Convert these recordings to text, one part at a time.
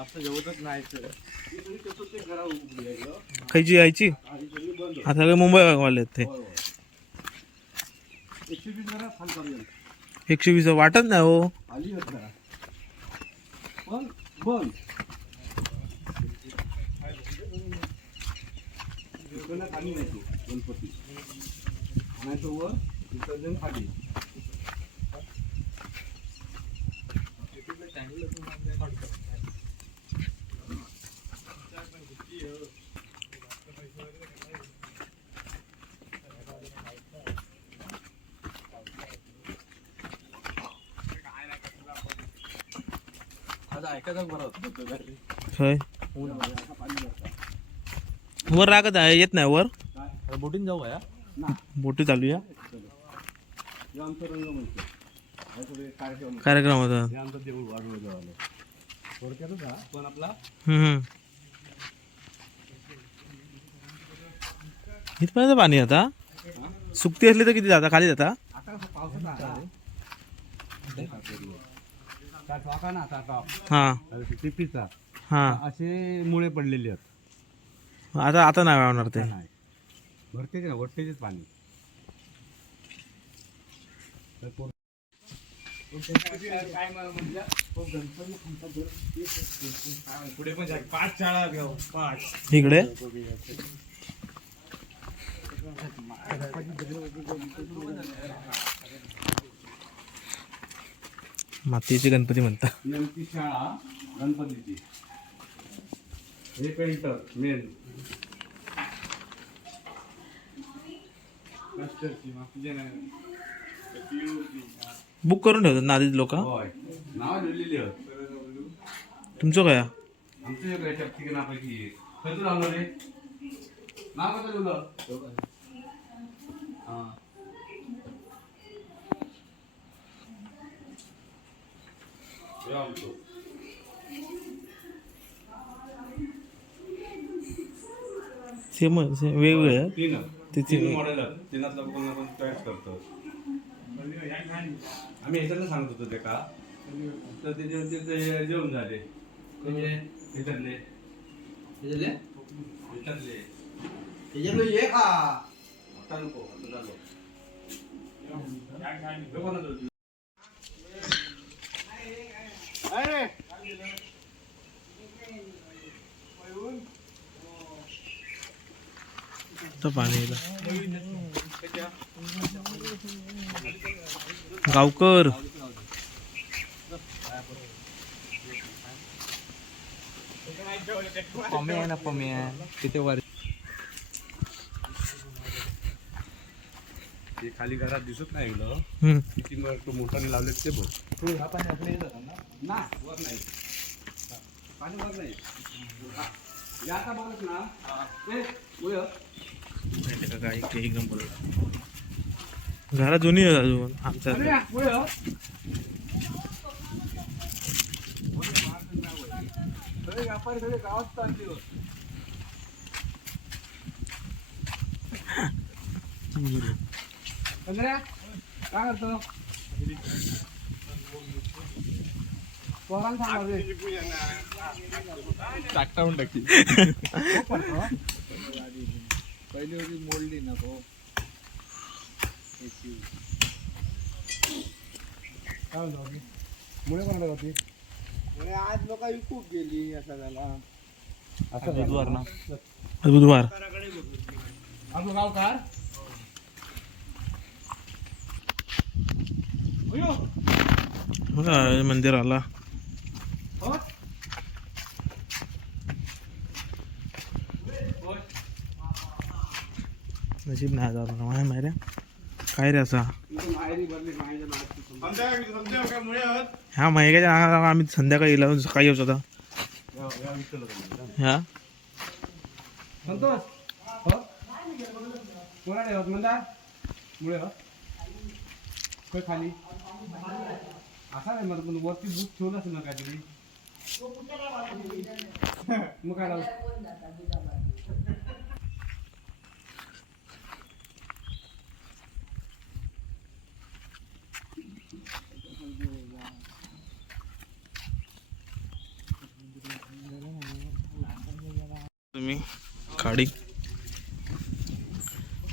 जास्त जेवतच नाही खायची यायची आता सगळे मुंबई वाले आहेत ते. एकशे वीस वाटत नाही हो. गणपती. आणायचं वर विसर्जन खाली. होय. वर रागत आहे येत नाही वर. बोटीन जाऊ या? बोटी चालू या. कार्यक्रम होता. पण आपला. इथपर्यंत पाणी आता. सुकती असली तर किती जाता? खाली जाता? ठोका ना टॉप हा. टिपीचा. हा. असे मुळे पडलेले आहेत. आता आता नाही वावणार ते. नाही. भरतेच ना वरतेच पाणी. तर पोर- पुढे पण जा- पाच शाळा घेऊ. पाच इकडे? मातीचे गणपती म्हणतात. नेमकी शाळा गणपतीची. हे पेंटर मेन. बुक करून ठेवतात नादीत लोक? होय. नाव लिहिलेली आहेत. तुमचं काय? आमचं एक याच्यात ठिकाणापैकी एक. कसं लावलं रे. नाव कसं लिहिलं? हा. हे आमचं. सेम सेम वेगवेगळे आहे. तीन. ते तीन मॉडेल आहेत. तीनातलं कोण आपण चॉईस करतो. आम्ही ह्याच्यातलं सांगत होतो ते का? तर ते जे- ते- ते जेवण झाले. ह्याच्यातले. ह्याच्यातले? आता नको आता झालं नको ना तो. तर पाणी येईल. गावकर. कमी आहे ना कमी आहे तिथे वर ते खाली घरात दिसत नाही. किती तो मोठाने लावले ते बघ. ना? वर नाही. पाणी वर नाही. या आता बघत ना. ए, उय. माहिती का काय एकदम बरोबर घरा जुनी आहे अजून आमच्या हो. पंधरा काय करतो? पोरांना सांगा रे. पहिली होती मोडली ना तो. काय म्हणतो बाकी? मुळे कोणाला होती आज लोक विकूक गेली असा झाला असं बुधवार ना आज बुधवार. आपलं गाव कार मंदिर आला नशीब नाही जात ना माहिती माहिती काय रे असा? ह्या महिन्याच्या नावाला आम्ही संध्याकाळी येला सकाळी येऊ होता ह्या? संतोष खाली असा नाही मला वरती ठेवलं असेल ना काहीतरी मग काय तुम्ही. खाडी.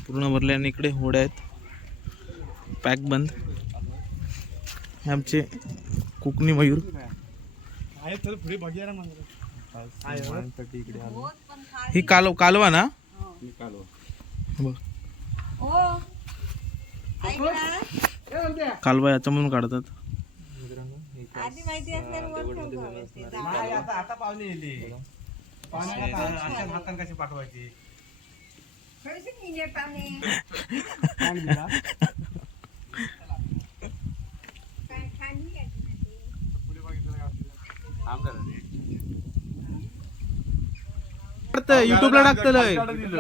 पूर्ण भरले आणि इकडे होड्या आहेत. पॅक बंद. हे आमचे कोकणी मयूर. ही कालव कालवा ना? कालवा. बघ हो कालवा याच्यामधून काढतात. आधी माहिती हाताने कशी पाठवायची?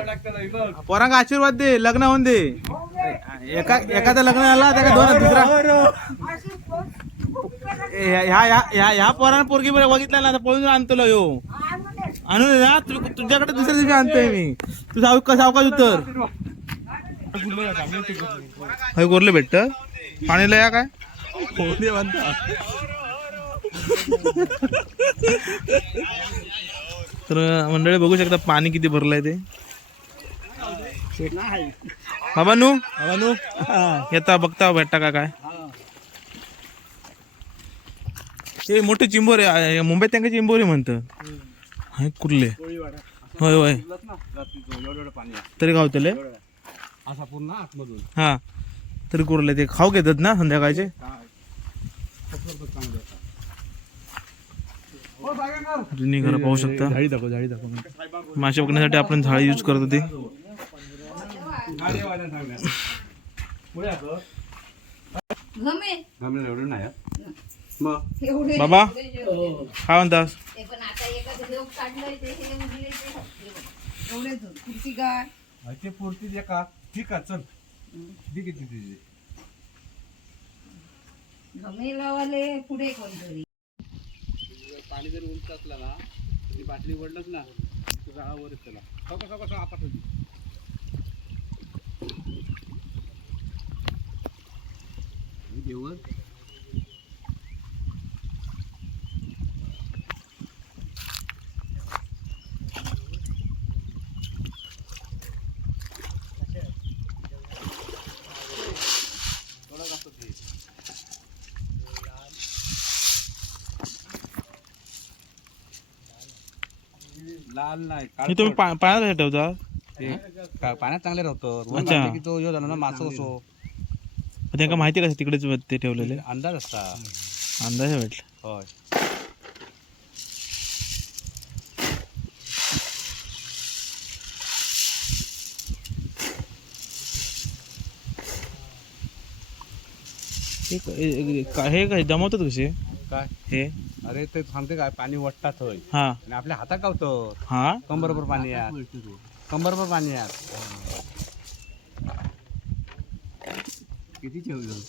टाकतलंय, बघ. पोरांक आशीर्वाद दे लग्न होऊन दे. एका एखादा लग्न झाला त्या दोन दुसरा? ह्या ह्या ह्या ह्या पोरानं पोरगी बरं बघितला ना पळून आणतो यो. दे ना तु- तुझ्याकडे दुसऱ्या दिवशी आणतोय मी. तू सावका सावकाश उतर. हे गोरले भेटत. पाणीला या काय? तर मंडळी बघू शकता पाणी किती भरलंय ते. बाबा नू बाबा नू येता बघता भेटता का काय? हे मोठे चिंबोरे. मुंबईत त्यांना चिंबोरे म्हणतात हे कुर्ले होय होय. तरी गावतले असा पूर्ण आतमधून हा तरी कुर्ले ते खाऊ घेतात ना संध्याकाळचे खूपच चांगलं होतं. हो, जागा कर. जुनी घरं पाहू शकता मासे पकडण्यासाठी आपण झाडी यूज करत होते असं. घमे घामलेलं एवढं नाही बाबा? म्हणतास ते हे. हे अरे ते पुरती दे का? ठीक आहे चल. दे किती तुझे पुढे कोणतरी. पाणी जर उंच असला ना ती बाटली वडलंच ना तू जाळा वरच त्याला सौका हे देवर. लाल नाही हे तुम्ही पा- पाण्यात कशा ठेवता ते पाण्यात चांगले राहतो अच्छा. की तो ह्यो झाला ना मासो असो त्यांना माहिती कसं तिकडेच ते ठेवलेले अंदाज असता अंदाज भेटला होय हे क- हे का- हे काय जमवतात कसे काय हे अरे ते सांगते काय पाणी वटतात होय. हा. आणि आपल्या हातात गावतो. हा? कंबरभर पाणी यात. कंबरभर पाणी यात. किती ठेवलं?